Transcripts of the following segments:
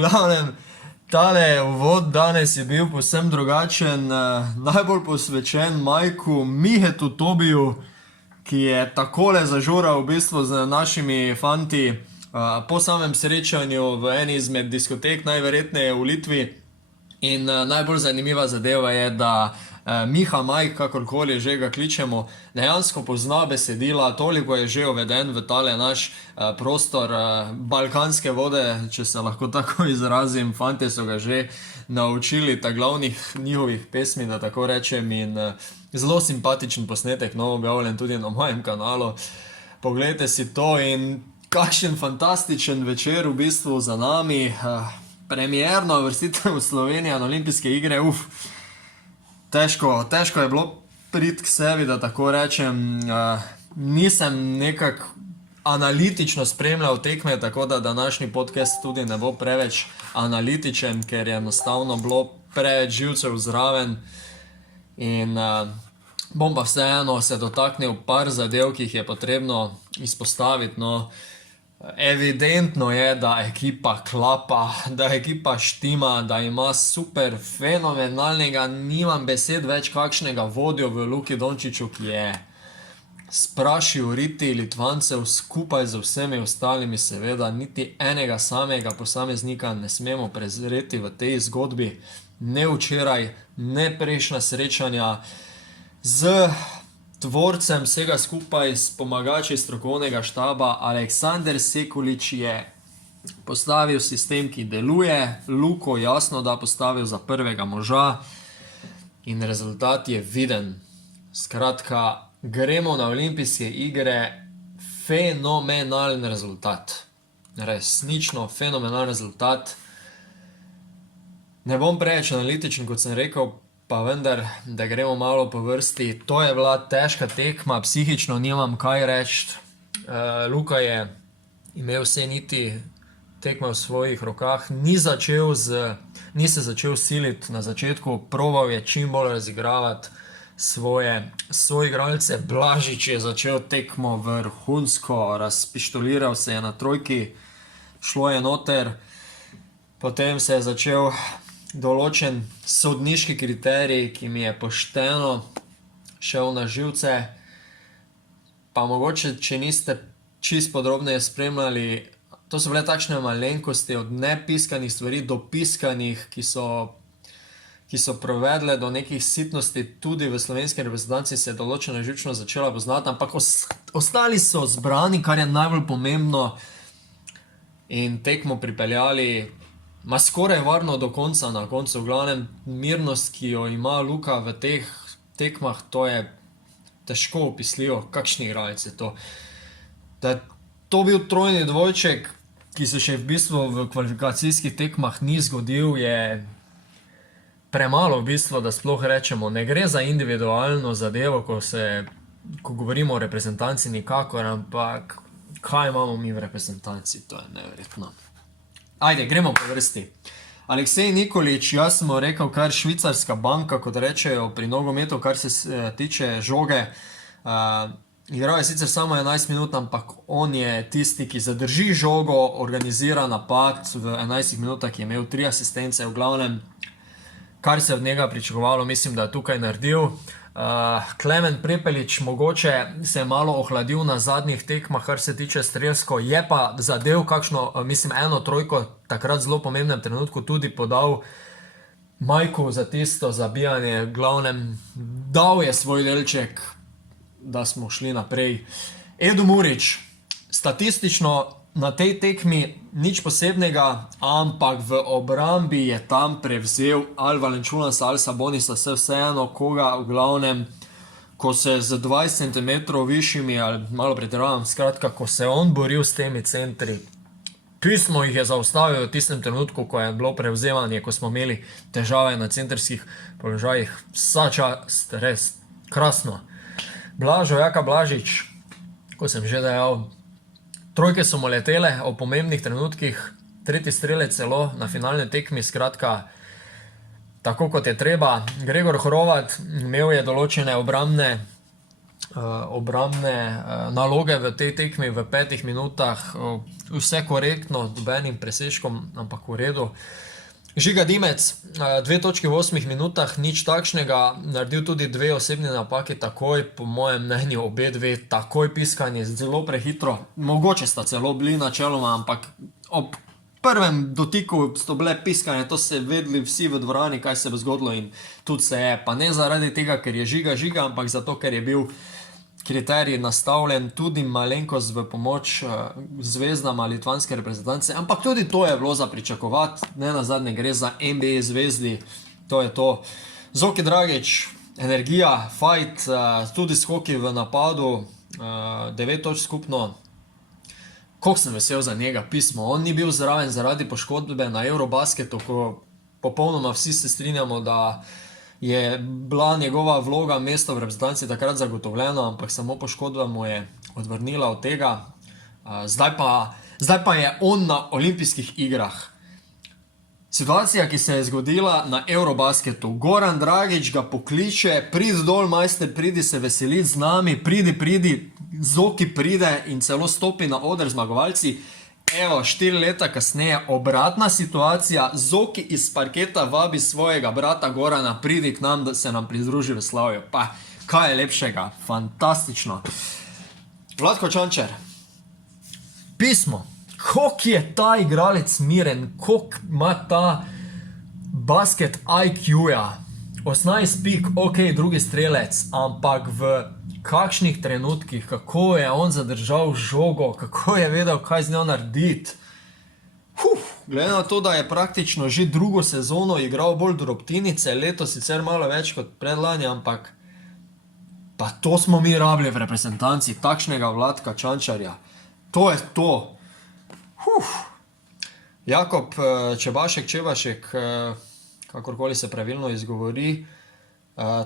glavnem, tale uvod danes je bil povsem drugačen, najbolj posvečen Majku Mihetu Tobiju, ki je takole zažural v bistvu z našimi fanti po samem srečanju v eni izmed diskotek, najverjetneje v Litvi. In najbolj zanimiva zadeva je, da Miha Majk, kakorkoli že ga kličemo, dejansko pozna besedila, toliko je že uveden v tale naš prostor balkanske vode, če se lahko tako izrazim. Fantje so ga že naučili ta glavnih njihovih pesmi, da tako rečem, in zelo simpatičen posnetek, no, objavljen tudi na mojem kanalu. Poglejte si to in kakšen fantastičen večer v bistvu za nami. Premierno uvrstitev Slovenije na olimpijske igre, težko je bilo priti k sebi, da tako rečem. Nisem nekako analitično spremljal tekme, tako da današnji podcast tudi ne bo preveč analitičen, ker je enostavno bilo preveč živcev zraven. In bom pa vseeno se dotaknil par zadev, ki jih je potrebno izpostaviti, no. Evidentno je, da ekipa klapa, da ekipa štima, da ima super fenomenalnega, nimam besed več, kakšnega vodjo v Luki Dončiću, ki je sprašil riti Litvancev skupaj z vsemi ostalimi. Seveda niti enega samega posameznika ne smemo prezreti v tej zgodbi, ne včeraj, ne prejšnja srečanja. Z tvorcem vsega skupaj, s pomagači strokovnega štaba, Aleksander Sekulič je postavil sistem, ki deluje, Luko jasno da postavil za prvega moža in rezultat je viden. Skratka, gremo na olimpijske igre, fenomenalen rezultat. Resnično fenomenalen rezultat. Ne bom preveč analitičen, kot sem rekel, pa vendar, da gremo malo po vrsti. To je bila težka tekma, psihično nimam kaj reči. Luka je imel vse niti tekme v svojih rokah, ni se začel siliti na začetku, probal je čim bolj razigravati svoje soigralce. Blažič je začel tekmo vrhunsko, razpištoliral se je na trojki, šlo je noter, potem se je začel določen sodniški kriterij, ki mi je pošteno šel na živce. Pa mogoče, če niste čisto podrobneje spremljali, to so bile takšne malenkosti, od nepiskanih stvari do piskanih, ki so provedle do nekih sitnosti. Tudi v slovenski reprezentanci se je določena živčnost začela poznati, ampak ostali so zbrani, kar je najbolj pomembno, in tekmo pripeljali skoraj varno do konca, na koncu. V glavnem, mirnost, ki jo ima Luka v teh tekmah, to je težko opisljivo. Kakšni igralec je to? Da je to bil trojni dvojček, ki se še v bistvu v kvalifikacijskih tekmah ni zgodil, je premalo v bistvu, da sploh rečemo. Ne gre za individualno zadevo, ko govorimo o reprezentanci nikakor, ampak kaj imamo mi v reprezentanci, to je neverjetno. Ajde, gremo po vrsti. Aleksej Nikolić, jaz sem rekel kar švicarska banka, kot rečejo pri nogometu, kar se tiče žoge. Igral je sicer samo 11 minut, ampak on je tisti, ki zadrži žogo, organizira napad. V 11 minutah je imel 3 asistence. V glavnem, kar se od njega pričakovalo, mislim, da je tukaj naredil. Klemen Prepelič mogoče se je malo ohladil na zadnjih tekmah, kar se tiče strelsko, je pa zadev eno trojko, takrat zelo pomembnem trenutku tudi podal Majku za tisto zabijanje. V glavnem, dal je svoj delček, da smo šli naprej. Edo Murić, statistično na tej tekmi nič posebnega, ampak v obrambi je tam prevzel ali Valenčunasa ali Sabonisa, vseeno koga. V glavnem, ko se z 20 cm višjimi, ali malo pretiravam, skratka, ko se on boril s temi centri, pismo jih je zaustavil v tistem trenutku, ko je bilo prevzemanje, ko smo imeli težave na centrskih položajih. Vsa čast, res krasno. Jaka Blažič, ko sem že dejal, trojke so mu letele o pomembnih trenutkih, tretji strelec celo na finalni tekmi, skratka, tako kot je treba. Gregor Hrovat imel je določene obrambne obrambne naloge v tej tekmi v 5 minutah, vse korektno, dobenim presežkom, ampak v redu. Žiga Dimec, 2 točke v 8 minutah, nič takšnega, naredil tudi 2 osebni napaki takoj, po mojem mnenju obe dve takoj piskanje, zelo prehitro, mogoče sta celo bili načeloma, ampak ob prvem dotiku so bile piskanje, to se vedeli vsi v dvorani, kaj se bo zgodilo in tudi se je, pa ne zaradi tega, ker je Žiga, ampak zato, ker je bil kriterij nastavljen tudi malenkost v pomoč zvezdama litvanske reprezentance, ampak tudi to je bilo za pričakovati, ne nazadnje gre za NBA zvezdi, to je to. Zoki Dragić, energija, fight, tudi skoki v napadu, 9 točk skupno. Koliko sem vesel za njega, pismo. On ni bil zraven zaradi poškodbe na Eurobasketu, ko popolnoma vsi se strinjamo, da je bila njegova vloga mesta v reprezentanci takrat zagotovljena, ampak samo poškodba mu je odvrnila od tega. Zdaj pa je on na olimpijskih igrah. Situacija, ki se je zgodila na Eurobasketu. Goran Dragić ga pokliče, pridi dol, majster, pridi se veseliti z nami, pridi, Zoki pride in celo stopi na oder zmagovalci. Evo, 4 leta kasneje, obratna situacija, Zoki iz parketa vabi svojega brata Gorana, pridi k nam, da se nam pridruži v slavju. Pa, kaj je lepšega? Fantastično. Vlatko Čančar. Pismo. Koliko je ta igralec miren, koliko ima ta basket IQ-ja. 18 pik, ok, drugi strelec, ampak v kakšnih trenutkih, kako je on zadržal žogo, kako je vedel, kaj z njo narediti. Glede na to, da je praktično že drugo sezono igral bolj drobtinice, leto sicer malo več kot predlani, ampak pa to smo mi rabili v reprezentanci, takšnega Vlatka Čančarja. To je to. Jakob Čebašek, kakorkoli se pravilno izgovori,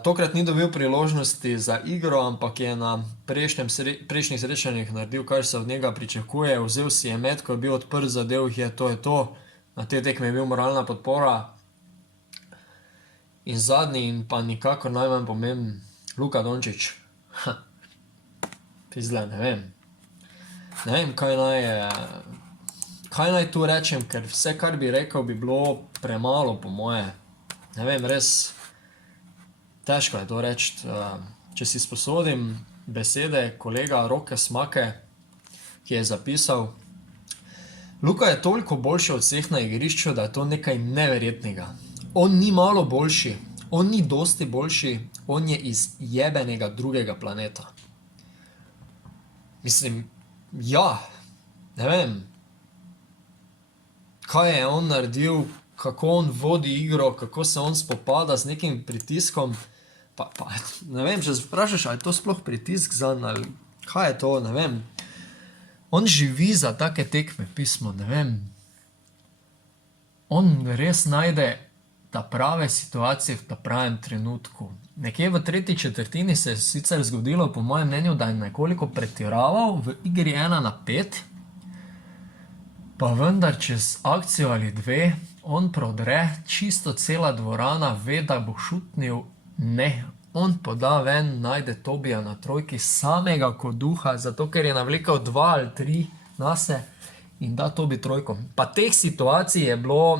tokrat ni dobil priložnosti za igro, ampak je na prejšnjih srečanjih naredil, kar se od njega pričakuje. Vzel si je met, ko je bil odprt, zadev jih je, to je to. Na te tekme je bil moralna podpora. In zadnji in pa nikakor najmanj pomemben, Luka Dončić. Pizle, ne vem. Ne vem, kaj naj tu rečem, ker vse, kar bi rekel, bi bilo premalo po moje. Ne vem, res težko je to reči. Če si sposodim besede kolega Roke Smake, ki je zapisal: Luka je toliko boljši od vseh na igrišču, da je to nekaj neverjetnega. On ni malo boljši, on ni dosti boljši, on je iz jebenega drugega planeta. Mislim, ja, ne vem, kaj je on naredil, kako on vodi igro, kako se on spopada z nekim pritiskom. Pa ne vem, če vprašaš, ali je to sploh pritisk zanj, ali kaj je to, ne vem. On živi za take tekme, pismo, ne vem. On res najde ta prave situacije v ta pravem trenutku. Nekje v tretji četrtini se je sicer zgodilo, po mojem mnenju, da je nekoliko pretiraval v igri 1-5, pa vendar čez akcijo ali dve on prodre, čisto cela dvorana ve, da bo šutnil. Ne, on poda ven, najde Tobija na trojki samega kot duha, zato ker je navlekel 2 ali 3 nase in da Tobi trojko. Pa teh situacij je bilo,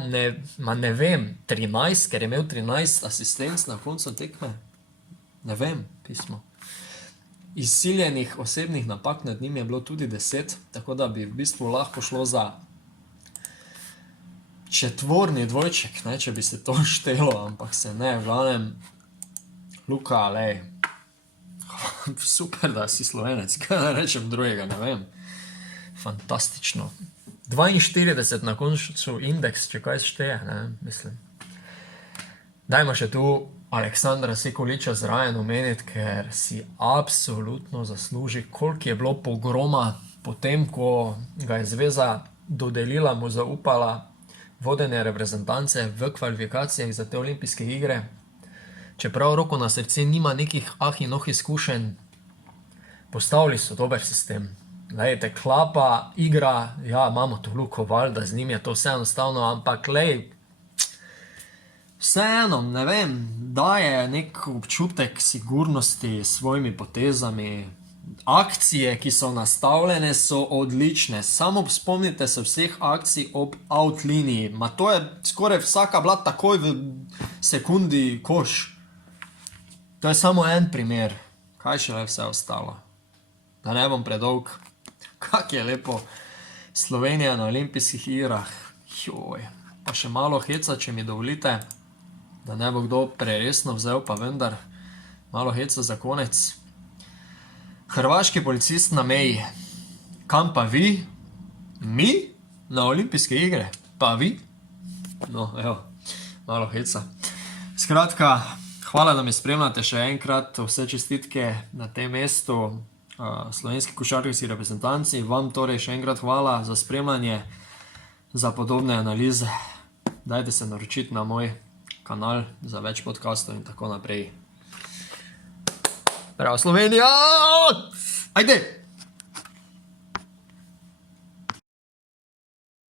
ne vem, 13, ker je imel 13 asistenc na koncu tekme. Ne vem, pismo. Izsiljenih osebnih napak nad njim je bilo tudi 10, tako da bi v bistvu lahko šlo za četvorni dvojček, ne, če bi se to štelo, ampak se ne, v glavnem, Luka, lej, super, da si Slovenec, kaj da rečem drugega, ne vem, fantastično. 42 na koncu indeks, če kaj šteje, ne, mislim. Dajmo še tu Aleksandra Sekuliča zraven omeniti, ker si absolutno zasluži, koliko je bilo pogroma potem, ko ga je zveza dodelila, mu zaupala vodenje reprezentance v kvalifikacijah za te olimpijske igre. Čeprav roko na srce nima nekih izkušenj, postavili so dober sistem. Lejte, klapa, igra, ja, imamo to Luko Valda, z njim je to vse enostavno, ampak lej, vseeno, ne vem, daje nek občutek sigurnosti s svojimi potezami. Akcije, ki so nastavljene, so odlične. Samo spomnite se vseh akcij ob out liniji. Ma to je skoraj vsaka bila takoj v sekundi koš. To je samo en primer. Kaj še le vse ostalo? Da ne bom predolg. Kak je lepo Slovenija na olimpijskih igrah. Joj. Pa še malo heca, če mi dovolite. Da ne bo kdo preresno vzel, pa vendar. Malo heca za konec. Hrvaški policist na meji. Kam pa vi? Mi? Na olimpijske igre? Pa vi? No, evo, malo heca. Skratka, hvala, da me spremljate še enkrat. Vse čestitke na tem mestu slovenski košarkarski reprezentanci. Vam torej še enkrat hvala za spremljanje, za podobne analize. Dajte se naročiti na moj kanal za več podcastov in tako naprej. Bravo Slovenija! Ajde!